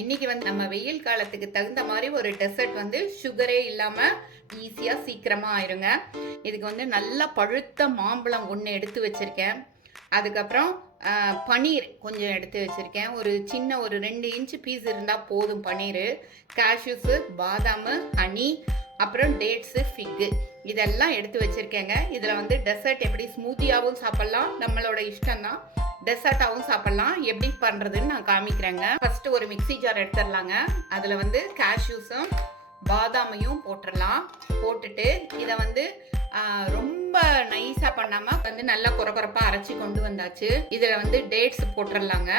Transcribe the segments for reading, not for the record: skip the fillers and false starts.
இன்னைக்கு வந்து நம்ம வெயில் காலத்துக்கு தகுந்த மாதிரி ஒரு டெசர்ட் வந்து சுகரே இல்லாமல் ஈஸியாக சீக்கிரமாக ஆயிருங்க. இதுக்கு வந்து நல்லா பழுத்த மாம்பழம் ஒன்று எடுத்து வச்சுருக்கேன். அதுக்கப்புறம் பன்னீர் கொஞ்சம் எடுத்து வச்சுருக்கேன். ஒரு சின்ன ஒரு 2 இன்ச்சு பீஸ் இருந்தால் போதும் பன்னீர். கேஷ்யூஸு, பாதாம், ஹனி, அப்புறம் டேட்ஸு, ஃபிக்கு இதெல்லாம் எடுத்து வச்சுருக்கேங்க. இதில் வந்து டெசர்ட் எப்படி ஸ்மூத்தியாகவும் சாப்பிட்லாம், நம்மளோட இஷ்டம்தான். டெசர்ட்டாகவும் சாப்பிட்லாம். எப்படி பண்ணுறதுன்னு நான் காமிக்கிறேங்க. ஃபஸ்ட்டு ஒரு மிக்சி ஜார் எடுத்துடலாங்க. அதில் வந்து கேஷ்யூஸும் பாதாமையும் போட்டுடலாம். போட்டுட்டு இதை வந்து ரொம்ப நைஸாக பண்ணாமல் வந்து நல்லா குறப்பாக அரைச்சி கொண்டு வந்தாச்சு. இதில் வந்து டேட்ஸ் போட்டுடலாங்க.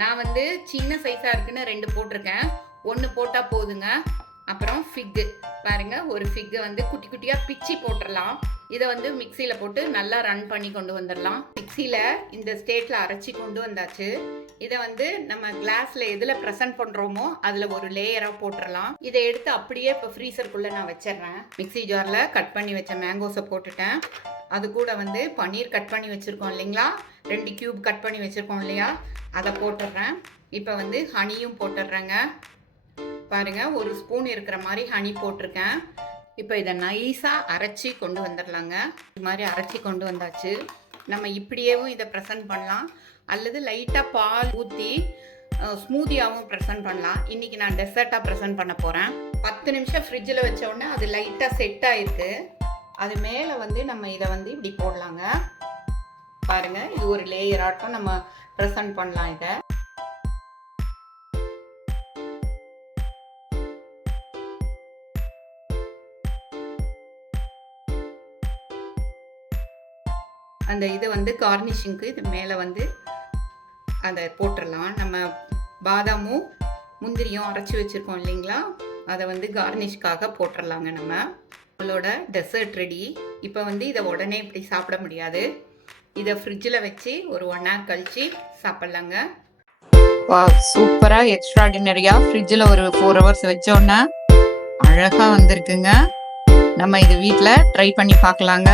நான் வந்து சின்ன சைஸாக இருக்குன்னு 2 போட்டிருக்கேன். 1 போட்டால் போதுங்க. அப்புறம் ஃபிக்கு பாருங்க, ஒரு ஃபிக்கை வந்து குட்டி குட்டியாக பிச்சு போட்டுடலாம். இதை வந்து மிக்சியில் போட்டு நல்லா ரன் பண்ணி கொண்டு வந்துடலாம். மிக்சியில் இந்த ஸ்டேட்டில் அரைச்சி கொண்டு வந்தாச்சு. இதை வந்து நம்ம கிளாஸில் எதில் ப்ரெசன்ட் பண்ணுறோமோ அதில் ஒரு லேயராக போட்டுடலாம். இதை எடுத்து அப்படியே இப்போ ஃப்ரீசருக்குள்ளே நான் வச்சிடுறேன். மிக்சி ஜாரில் கட் பண்ணி வச்ச மேங்கோஸை போட்டுட்டேன். அது கூட வந்து பன்னீர் கட் பண்ணி வச்சுருக்கோம் இல்லைங்களா, 2 கியூப் கட் பண்ணி வச்சுருக்கோம் இல்லையா, அதை போட்டுடுறேன். இப்போ வந்து ஹனியும் போட்டுடுறேங்க. பாருங்கள், 1 ஸ்பூன் இருக்கிற மாதிரி ஹனி போட்டிருக்கேன். இப்போ இதை நைஸாக அரைச்சி கொண்டு வந்துடலாங்க. இது மாதிரி அரைச்சி கொண்டு வந்தாச்சு. நம்ம இப்படியேவும் இதை ப்ரெசன்ட் பண்ணலாம், அல்லது லைட்டாக பால் ஊற்றி ஸ்மூதியாகவும் ப்ரெசன்ட் பண்ணலாம். இன்றைக்கி நான் டெசர்ட்டாக ப்ரெசன்ட் பண்ண போகிறேன். 10 நிமிஷம் ஃப்ரிட்ஜில் வச்ச உடனே அது லைட்டாக செட் ஆகிருக்கு. அது மேலே வந்து நம்ம இதை வந்து இப்படி போடலாங்க. பாருங்கள், இது ஒரு லேயராட்டம் நம்ம ப்ரெசன்ட் பண்ணலாம். இதை அந்த இதை வந்து கார்னிஷிங்க்கு இது மேலே வந்து அதை போட்டுடலாம். நம்ம பாதாமும் முந்திரியும் அரைச்சி வச்சுருக்கோம் இல்லைங்களா, அதை வந்து கார்னிஷ்காக போட்டுடலாங்க. நம்மளோட டெசர்ட் ரெடி. இப்போ வந்து இதை உடனே இப்படி சாப்பிட முடியாது. இதை ஃப்ரிட்ஜில் வச்சு ஒரு 1 hour கழித்து சாப்பிட்லாங்க. சூப்பராக எக்ஸ்ட்ராடினரியாக ஃப்ரிட்ஜில் ஒரு 4 hours வச்சோன்னா அழகாக வந்திருக்குங்க. நம்ம இது வீட்டில் ட்ரை பண்ணி பார்க்கலாங்க.